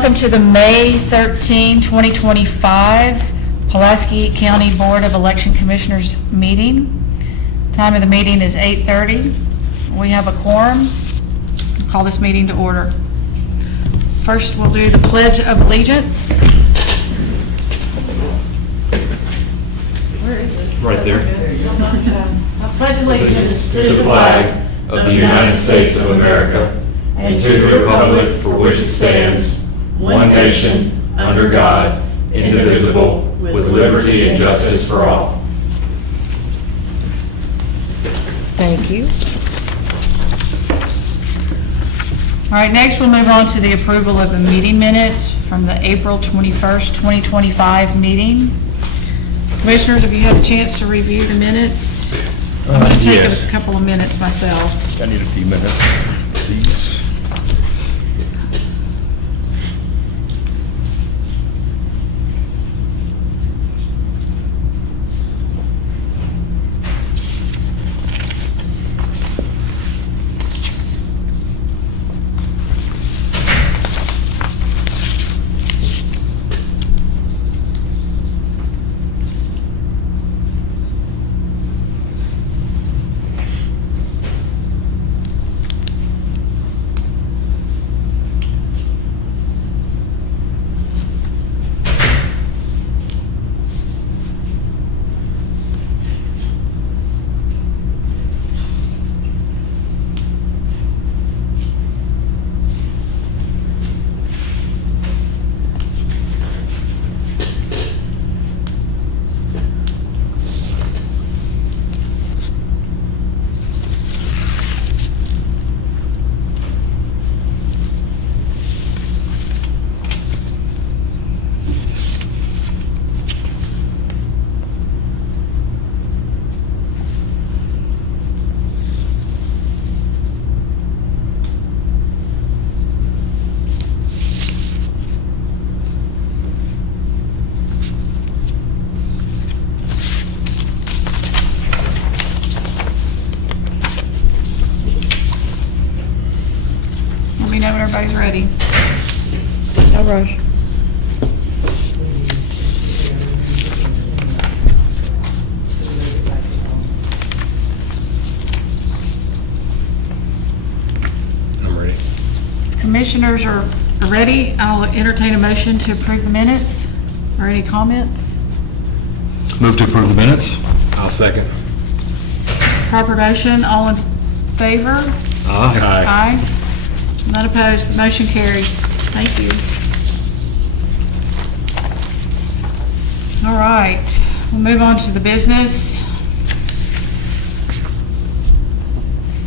welcome to the May 13, 2025 Pulaski County Board of Election Commissioners meeting. Time of the meeting is 8:30. We have a quorum. I'll call this meeting to order. First, we'll do the Pledge of Allegiance. Where is it? Right there. I pledge allegiance To the flag of the United States of America and to the republic for which it stands, one nation, under God, indivisible, with liberty and justice for all. Thank you. All right, next we'll move on to the approval of the meeting minutes from the April 21st, 2025 meeting. Commissioners, have you had a chance to review the minutes? I'm going to take Yes. a couple of minutes myself. I need a few minutes, please. Let me know when everybody's ready. No rush. I'm ready. Commissioners are ready. I'll entertain a motion to approve the minutes. Or any comments? Move to approve the minutes. I'll second. Proper motion, all in favor? Aye. Aye. None opposed, the motion carries. Thank you. All right, we'll move on to the business.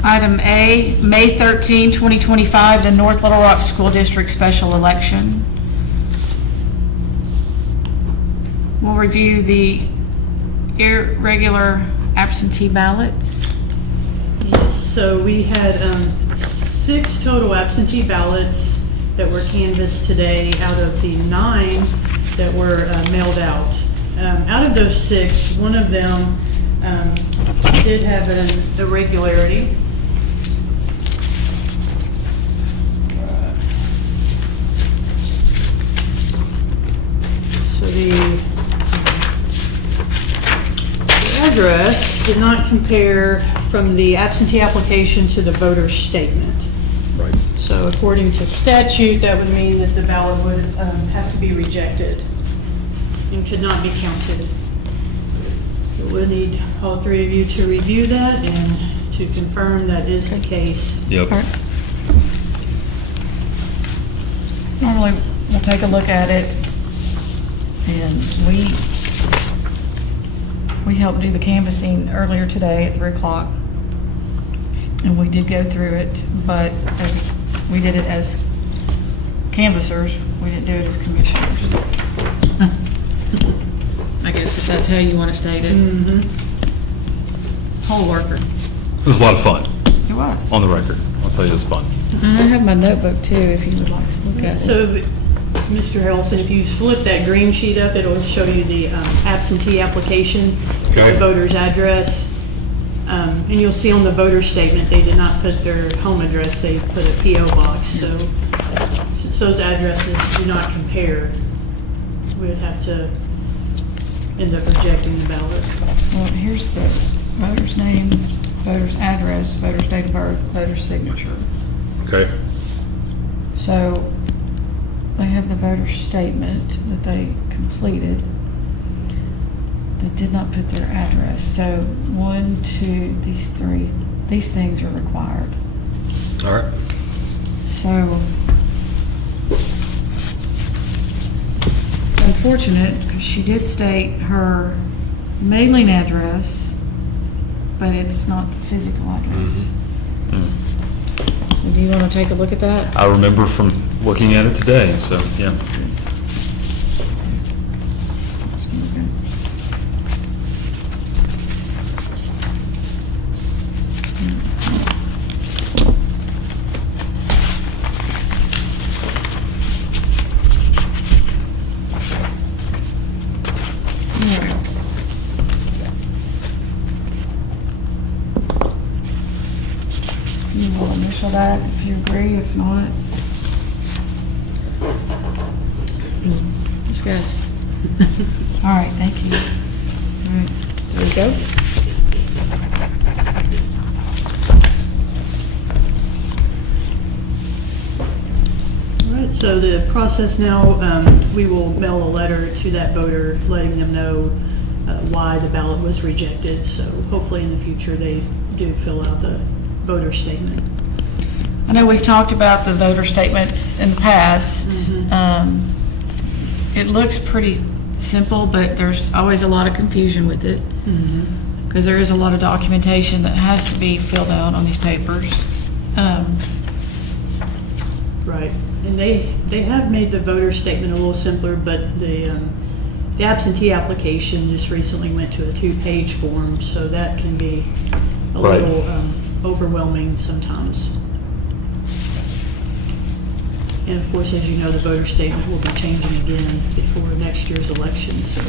Item A, May 13, 2025, the North Little Rock School District Special Election. We'll review the irregular absentee ballots. Yes, so we had 6 total absentee ballots that were canvassed today out of the 9 that were mailed out. Out of those 6, one of them did have an irregularity. So the address did not compare from the absentee application to the voter statement. Right. So according to statute, that would mean that the ballot would have to be rejected and could not be counted. So we'll need all 3 of you to review that and to confirm that is the case. Yep. All right. Normally, we'll take a look at it, and we helped do the canvassing earlier today at 3 o'clock. And we did go through it, but as we did it as canvassers, we didn't do it as commissioners. I guess if that's how you want to state it. Poll worker. It was a lot of fun, It was. on the record. I'll tell you, it was fun. And I have my notebook too, if you would like to look at it. So, Mr. Harrelson, if you flip that green sheet up, it'll show you the absentee application, Okay. the voter's address. And you'll see on the voter statement, they did not put their home address, they put a PO box. So since those addresses do not compare, we'd have to end up rejecting the ballot. Well, here's the voter's name, voter's address, voter's date of birth, voter's signature. Okay. So they have the voter statement that they completed. They did not put their address. So 1, 2, these 3, these things are required. All right. So it's unfortunate because she did state her mailing address, but it's not the physical address. So do you want to take a look at that? I remember from looking at it today, so, yeah. You will initial that if you agree, if not. Discuss. All right, thank you. All right, there we go. All right, so the process now, we will mail a letter to that voter letting them know why the ballot was rejected. So hopefully in the future they do fill out the voter statement. I know we've talked about the voter statements in the past. It looks pretty simple, but there's always a lot of confusion with it because there is a lot of documentation that has to be filled out on these papers. Right, and they have made the voter statement a little simpler, but the absentee application just recently went to a 2-page form, so that can be a Right. little overwhelming sometimes. And of course, as you know, the voter statement will be changing again before next year's election, so.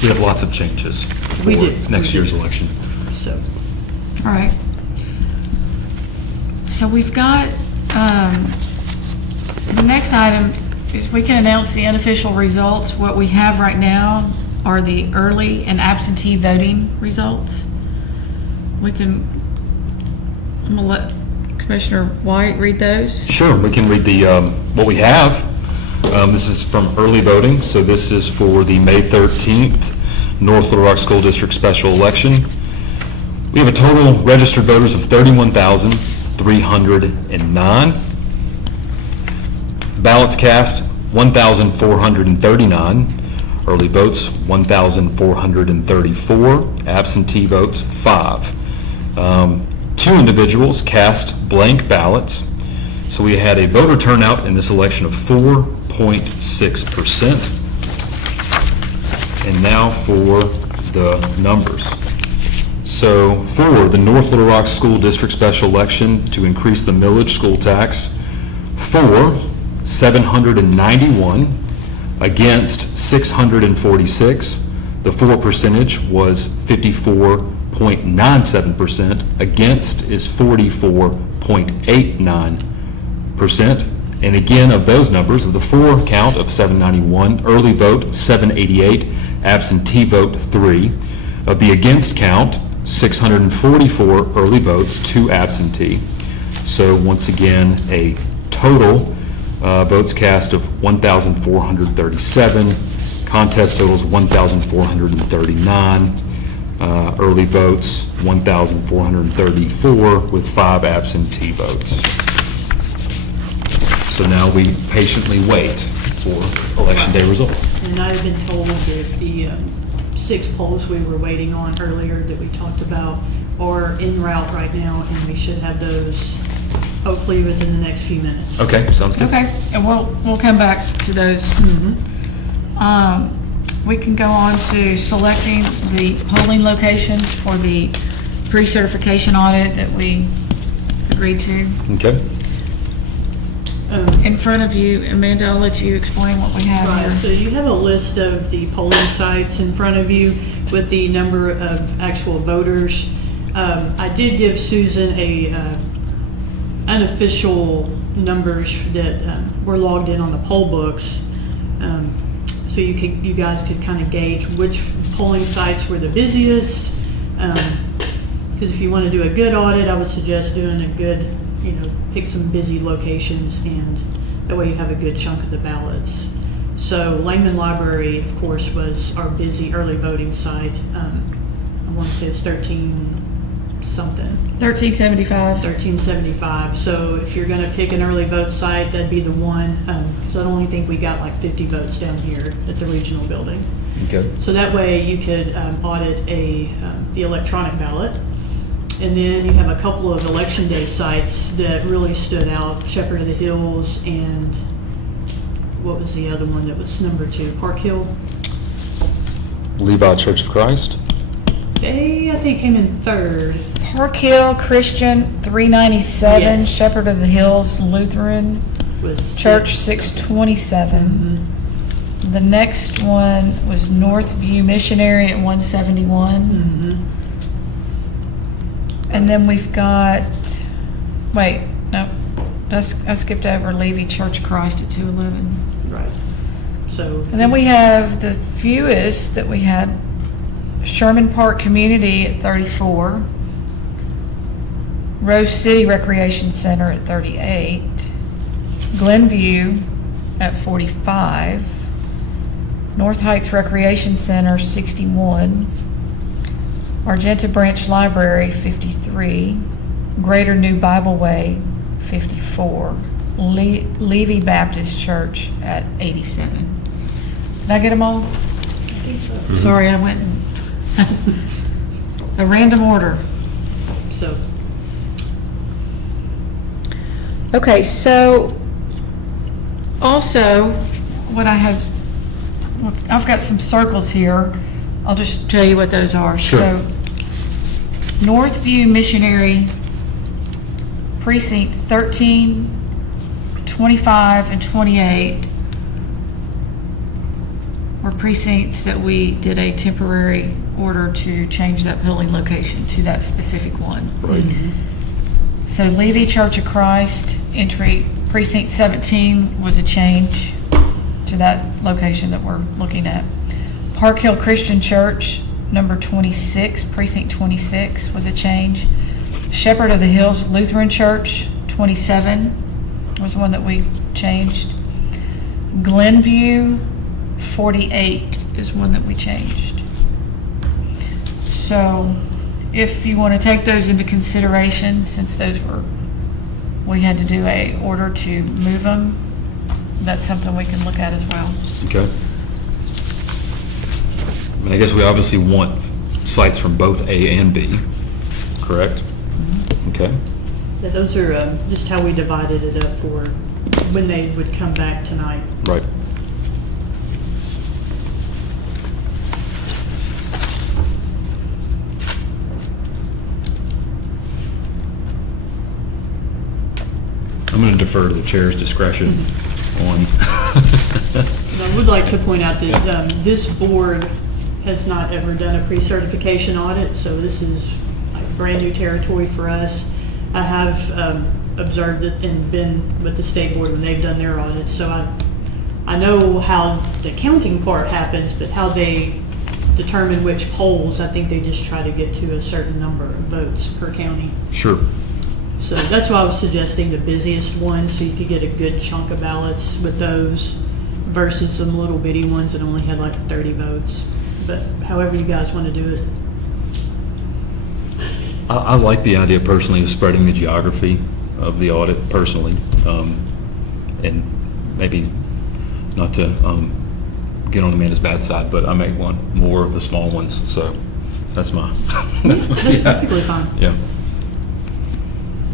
We have lots of changes We for do. next We year's do. election. So, All right. So we've got, the next item is we can announce the unofficial results. What we have right now are the early and absentee voting results. I'm gonna let Commissioner White read those. Sure, we can read the, what we have. This is from early voting, so this is for the May 13th North Little Rock School District special election. We have a total registered voters of 31,309. Ballots cast, 1,439. Early votes, 1,434. Absentee votes, 5. 2 individuals cast blank ballots. So we had a voter turnout in this election of 4.6%. And now for the numbers. So for the North Little Rock School District special election to increase the millage school tax, for 791, against 646. The for percentage was 54.97%. Against is 44.89%. And again, of those numbers, of the for count of 791, early vote 788, absentee vote 3. Of the against count, 644 early votes, 2 absentee. So once again, a total votes cast of 1,437. Contest totals 1,439. Early votes 1,434 with 5 absentee votes. So now we patiently wait for election day results. and I've been told that the 6 polls we were waiting on earlier that we talked about are en route right now, and we should have those hopefully within the next few minutes. Okay, sounds good. Okay, and we'll come back to those. We can go on to selecting the polling locations for the pre-certification audit that we agreed to. Okay. In front of you, Amanda, I'll let you explain what we have Right, here. so you have a list of the polling sites in front of you with the number of actual voters. I did give Susan a unofficial numbers that were logged in on the poll books. So you guys could kind of gauge which polling sites were the busiest. Because if you want to do a good audit, I would suggest doing a good, pick some busy locations, and that way you have a good chunk of the ballots. So Langman Library, of course, was our busy early voting site. I want to say it's 13-something. 1375. So if you're going to pick an early vote site, that'd be the one. So I only think we got like 50 votes down here at the regional building. Okay. So that way you could audit the electronic ballot. And then you have a couple of election day sites that really stood out, Shepherd of the Hills, and what was the other one that was number 2? Park Hill? Levi Church of Christ. They, I think, came in 3rd. Park Hill Christian, 397. Yes. Shepherd of the Hills Lutheran Was Church, 6. 627. The next one was Northview Missionary at 171. And then we've got, I skipped over Levy Church of Christ at 211. Right. So. And then we have the fewest that we had, Sherman Park Community at 34, Rose City Recreation Center at 38, Glenview at 45, North Heights Recreation Center 61, Argenta Branch Library 53, Greater New Bible Way 54, Levy Baptist Church at 87. Did I get them all? I think so. Sorry, I went in a random order. So. Okay, so also what I have, I've got some circles here. I'll just tell you what those are. Sure. So Northview Missionary Precinct 13, 25, and 28 were precincts that we did a temporary order to change that polling location to that specific one. Right. So Levy Church of Christ, entry precinct 17 was a change to that location that we're looking at. Park Hill Christian Church, number 26, precinct 26 was a change. Shepherd of the Hills Lutheran Church, 27 was one that we changed. Glenview, 48 is one that we changed. So if you want to take those into consideration, since those we had to do a order to move them, that's something we can look at as well. Okay. I guess we obviously want sites from both A and B, correct? Okay. Yeah, those are just how we divided it up for when they would come back tonight. Right. I'm going to defer to the chair's discretion on. I would like to point out that this board has not ever done a pre-certification audit, so this is like brand new territory for us. I have observed it and been with the state board when they've done their audits, so I know how the counting part happens, but how they determine which polls, I think they just try to get to a certain number of votes per county. Sure. So that's why I was suggesting the busiest ones, so you could get a good chunk of ballots with those versus some little bitty ones that only had like 30 votes. But however you guys want to do it. I like the idea personally of spreading the geography of the audit personally, and maybe not to get on Amanda's bad side, but I may want more of the small ones. So that's my That's perfectly fine. Yeah.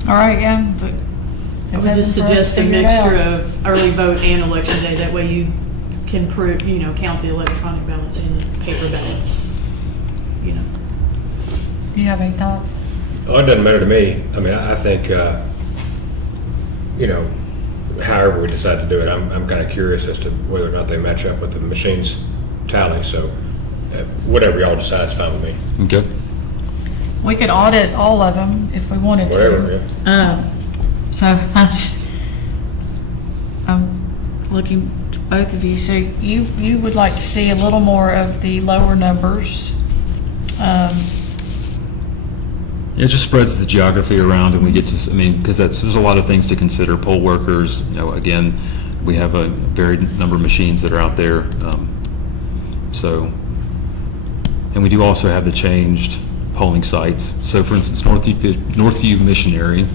All right, yeah. But I would just suggest a mixture of early vote and election day. That way you can prove, count the electronic ballots and the paper ballots. Do you have any thoughts? Oh, it doesn't matter to me. I mean, I think, however we decide to do it, I'm kind of curious as to whether or not they match up with the machine's tally. So whatever y'all decide is fine with me. Okay. We could audit all of them if we wanted to. Whatever, yeah. So I'm looking to both of you. So you would like to see a little more of the lower numbers. It just spreads the geography around, and we get to, I mean, because there's a lot of things to consider. Poll workers, again, we have a varied number of machines that are out there. So, and we do also have the changed polling sites. So for instance, Northview Missionary,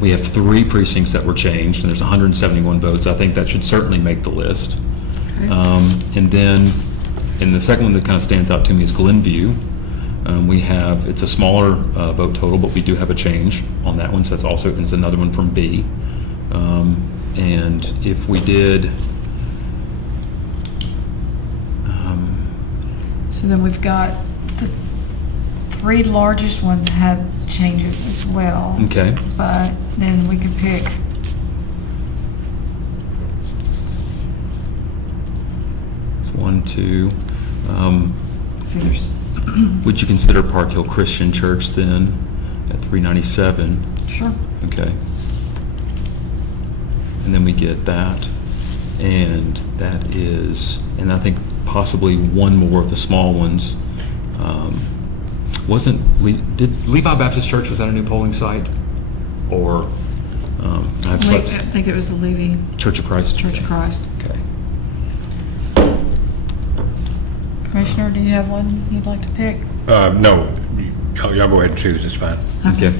we have 3 precincts that were changed, and there's 171 votes. I think that should certainly make the list. And then, and the second one that kind of stands out to me is Glenview. It's a smaller vote total, but we do have a change on that one, so it's another one from B. And if we did, So then we've got the 3 largest ones had changes as well. okay, But then we could pick, it's 1, 2. see, there's, Would you consider Park Hill Christian Church then at 397? sure. Okay. And then we get that, and that is, and I think possibly one more of the small ones. Did Levi Baptist Church, was that a new polling site? Or, I think it was the Levy Church of Christ? Church of Christ. Okay. Commissioner, do you have one you'd like to pick? No, y'all go ahead and choose, it's fine. Okay.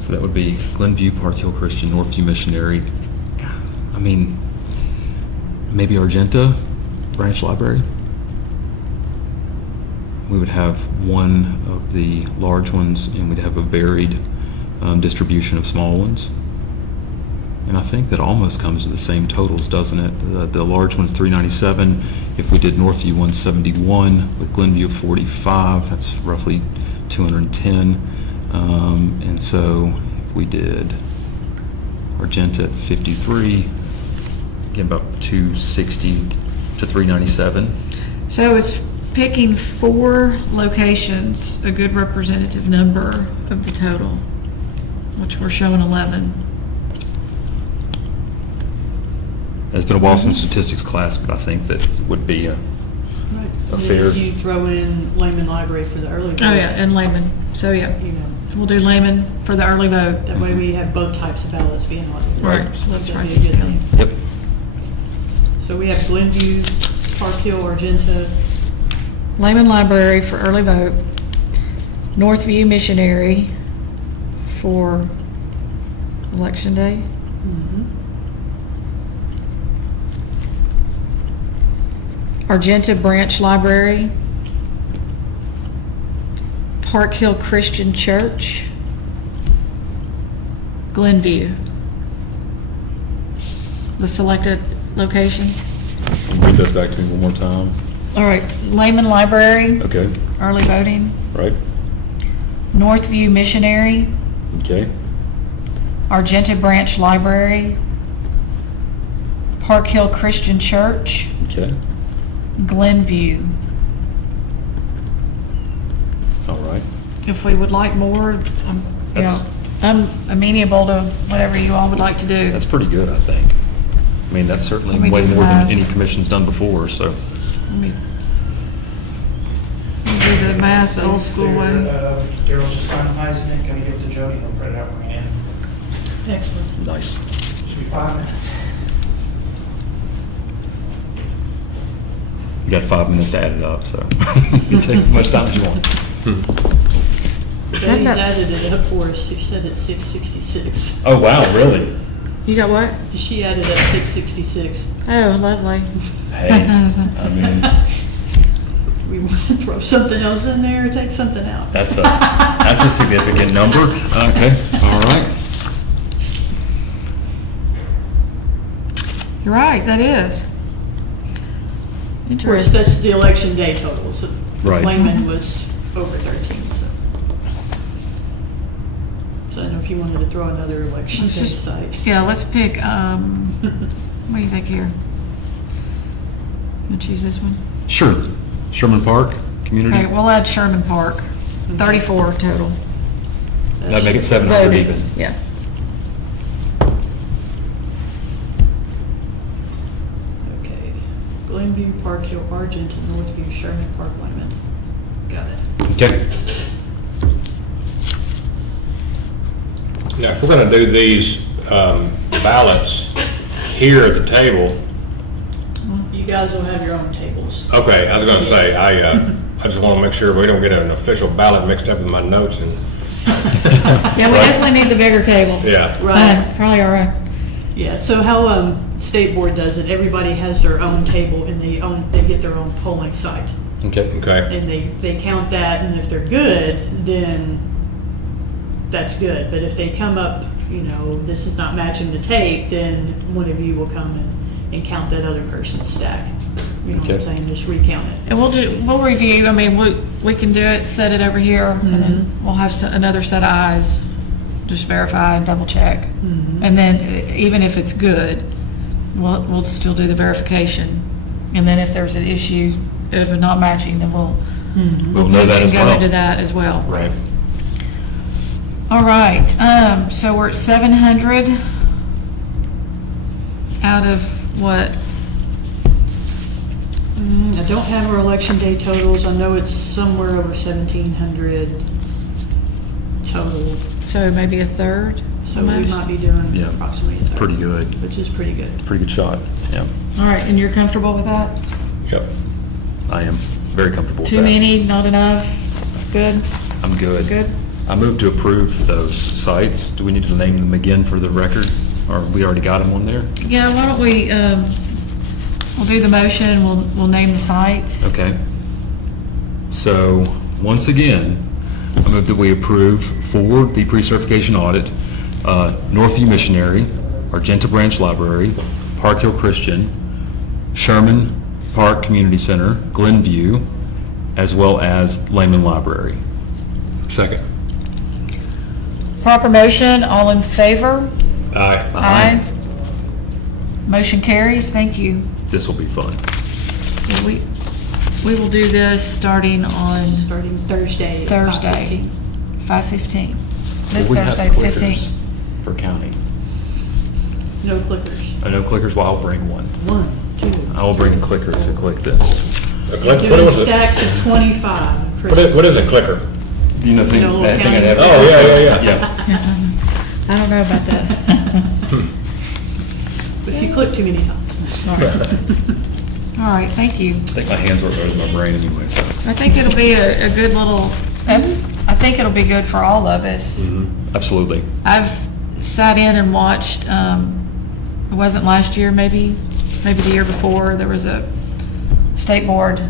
So that would be Glenview, Park Hill Christian, Northview Missionary. I mean, maybe Argenta Branch Library. We would have one of the large ones, and we'd have a varied distribution of small ones. And I think that almost comes to the same totals, doesn't it? The large one's 397. If we did Northview 171 with Glenview 45, that's roughly 210. And so if we did Argenta at 53, again about 260 to 397. So is picking 4 locations a good representative number of the total, which we're showing 11? It's been a while since statistics class, but I think that would be a Right. fair. If you throw in Lehman Library for the early vote. Oh, yeah, and layman. So, yeah, You know, we'll do layman for the early vote. that way we have both types of ballots being audited. Right. So Let's that'd write be a these good down. thing. Yep. So we have Glenview, Park Hill, Argenta, Layman Library for early vote. Northview Missionary for election day. Argenta Branch Library. Park Hill Christian Church. Glenview. The selected locations. Read those back to me one more time. All right, Layman Library, Okay, early voting. right, Northview Missionary, okay, Argenta Branch Library, Park Hill Christian Church, okay, Glenview. all right. If we would like more, I'm amenable to whatever you all would like to do. That's pretty good, I think. I mean, that's certainly Let me way do more than math. any commission's done before, so. Let me do the math the old school way. Daryl's just finalizing it, gonna give it to Jody, he'll print it out when we end. excellent. Nice. Should be 5 minutes. You got 5 minutes to add it up, so you can take as much time as you want. that Betty's about- added it up for us. She said it's 666. Oh, wow, really? You got what? She added up 666. Oh, lovely. Hey, I mean, We want to throw something else in there or take something out. that's a significant number. Okay, all right. You're right, that is. Of course, Interesting. that's the election day total, so Right. Lehman was over 13, so. So I don't know if you wanted to throw another election Let's day just- site. Yeah, let's pick, what do you think here? You want to choose this one? Sure. Sherman Park Community? Okay, we'll add Sherman Park, 34 total. That'd make it 700 voted. even. Yeah. Okay. Glenview, Park Hill, Argent, and Northview, Sherman Park, Lyman. Got it. Okay. Now, if we're going to do these ballots here at the table, You guys will have your own tables. okay, I was going to say, I just want to make sure we don't get an official ballot mixed up with my notes and, Yeah, we definitely need the bigger table. yeah. Right. Probably all right. Yeah, so how State Board does it, everybody has their own table and they get their own polling site. Okay. Okay. And they count that, and if they're good, then that's good. But if they come up, this is not matching the tape, then one of you will come and count that other person's stack. You know what I'm Okay. saying? Just recount it. And we'll review, I mean, we can do it, set it over here, and then we'll have another set of eyes, just verify and double check. And then even if it's good, we'll still do the verification. And then if there's an issue, if it's not matching, then we'll know that as go well. into that as well. Right. All right, so we're at 700 out of what? I don't have our election day totals. I know it's somewhere over 1,700 total. So maybe a third? So we almost? might be doing Yeah, approximately a it's third, pretty good. which is pretty good. Pretty good shot. Yeah, All right, and you're comfortable with that? Yep. I am very comfortable with Too that. many, not enough? Good? I'm good. Good? I move to approve those sites. Do we need to name them again for the record? Or we already got them on there? Yeah, why don't we, we'll do the motion, we'll name the sites. Okay. So, once again, I move that we approve for the pre-certification audit, Northview Missionary, Argenta Branch Library, Park Hill Christian, Sherman Park Community Center, Glenview, as well as Lehman Library. Second. Proper motion, all in favor? Aye. Aye. Motion carries, thank you. This will be fun. Yeah, we will do this starting on Starting Thursday. at Thursday, 5:15. 5:15. This Will we have Thursday, clickers 15th. for county? No clickers. I know clickers, well, I'll bring one. 1, 2. I will bring a clicker to click this. What Doing was it? stacks of 25. What is a clicker? You know, You know, that thing I'd county- have. Oh, yeah. Yeah. I don't know about that. If you click too many times. All right, thank you. I think my hands work better than my brain anyway, so. I think it'll be a good little, I think it'll be good for all of us. Absolutely. I've sat in and watched, it wasn't last year, maybe the year before, there was a state board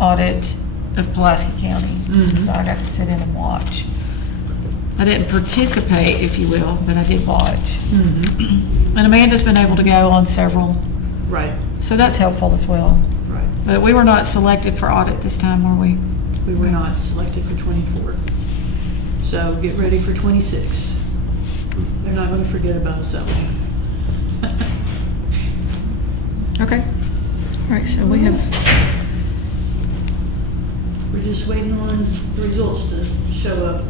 audit of Pulaski County. So I got to sit in and watch. I didn't participate, if you will, but I did watch. And Amanda's been able to go on several, Right, so that's helpful as well. right. But we were not selected for audit this time, were we? We were not selected for 24. So get ready for 26. They're not going to forget about us that way. Okay. All right, so we have, We're just waiting on the results to show up.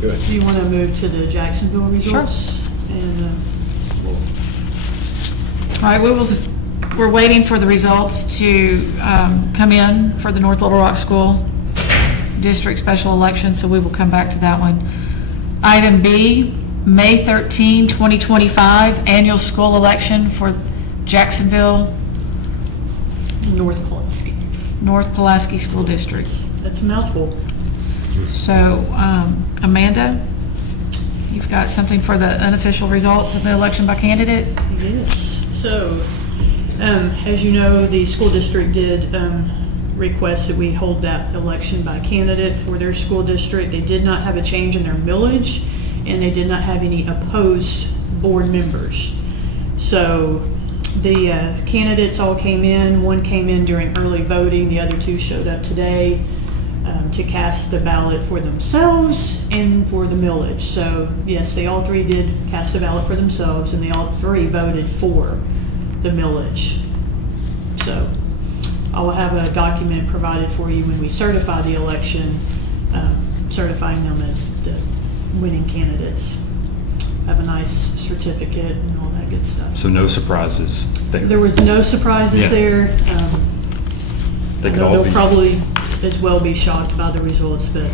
Good. Do you want to move to the Jacksonville results? And all right, we're waiting for the results to come in for the North Little Rock School District Special Election, so we will come back to that one. Item B, May 13, 2025, annual school election for Jacksonville, North Pulaski. North Pulaski School District. That's a mouthful. So, Amanda, you've got something for the unofficial results of the election by candidate? Yes. So, as you know, the school district did request that we hold that election by candidate for their school district. They did not have a change in their millage, and they did not have any opposed board members. So the candidates all came in. One came in during early voting. The other two showed up today to cast the ballot for themselves and for the millage. So yes, they all three did cast a ballot for themselves, and they all three voted for the millage. So I will have a document provided for you when we certify the election, certifying them as the winning candidates. Have a nice certificate and all that good stuff. So no surprises there. There was no surprises Yeah. there. They I could know all they'll be. probably as well be shocked by the results, but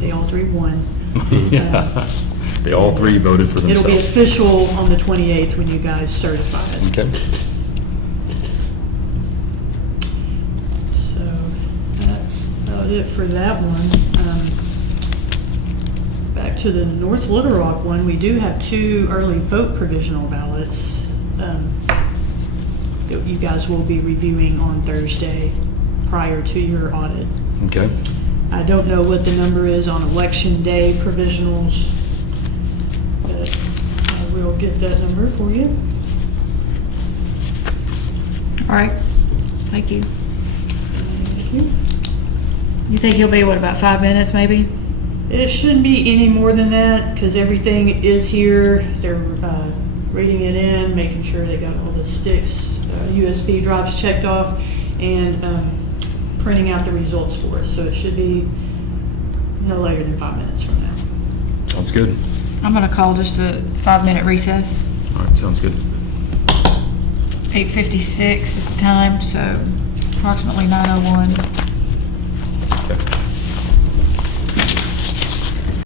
they all three won. Yeah. They all three voted for It'll be themselves. official on the 28th when you guys certify it. Okay. So that's about it for that one. Back to the North Little Rock one, we do have 2 early vote provisional ballots that you guys will be reviewing on Thursday prior to your audit. Okay. I don't know what the number is on election day provisionals, but I will get that number for you. All right, thank you. Thank you. You think he'll be, what, about 5 minutes maybe? It shouldn't be any more than that, because everything is here. They're reading it in, making sure they got all the sticks, USB drives checked off, and printing out the results for us. So it should be no later than 5 minutes from now. Sounds good. I'm gonna call just a 5-minute recess. All right, sounds good. 8:56 is the time, so approximately 9:01. Okay.